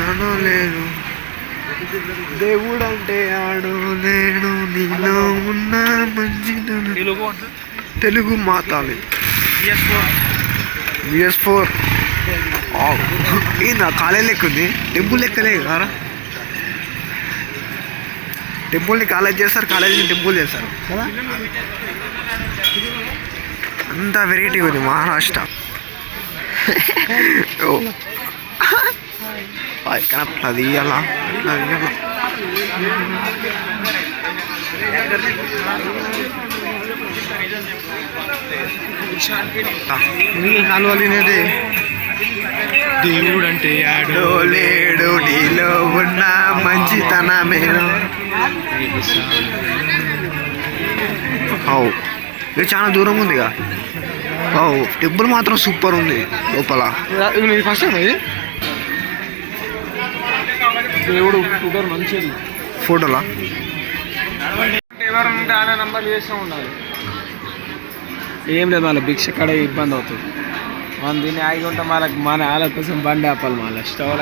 ఆడో లేడు దేవుడు అంటే ఆడో లేడు నీలో ఉన్న మంచి తెలుగు మాతాలి VS4 ఏంది కాలేజ్ లెక్క ఉంది టెంపుల్ లెక్కలే కదా టెంపుల్ని కాలేజ్ చేస్తారు కాలేజీని టెంపుల్ చేస్తారు కదా అంతా వెరైటీ ఉంది మహారాష్ట్ర అది అలా కాలువలినదే దేవుడు అంటే ఆడో లేడు నీలో ఉన్న మంచితనమేనో ఇది చాలా దూరం ఉందిగా టెంపుల్ మాత్రం సూపర్ ఉంది లోపల ఫస్ట్ టైం ఇది దేవుడు మంచిది ఫోటోలా ఎవరు ఉంటే ఆయన నంబర్ చేస్తూ ఉండాలి ఏం లేదు మళ్ళీ భిక్ష కడ ఇబ్బంది అవుతుంది మనం దీన్ని ఆగి ఉంటాం మన వాళ్ళ కోసం బండి ఆపాలి మళ్ళీ స్టవ్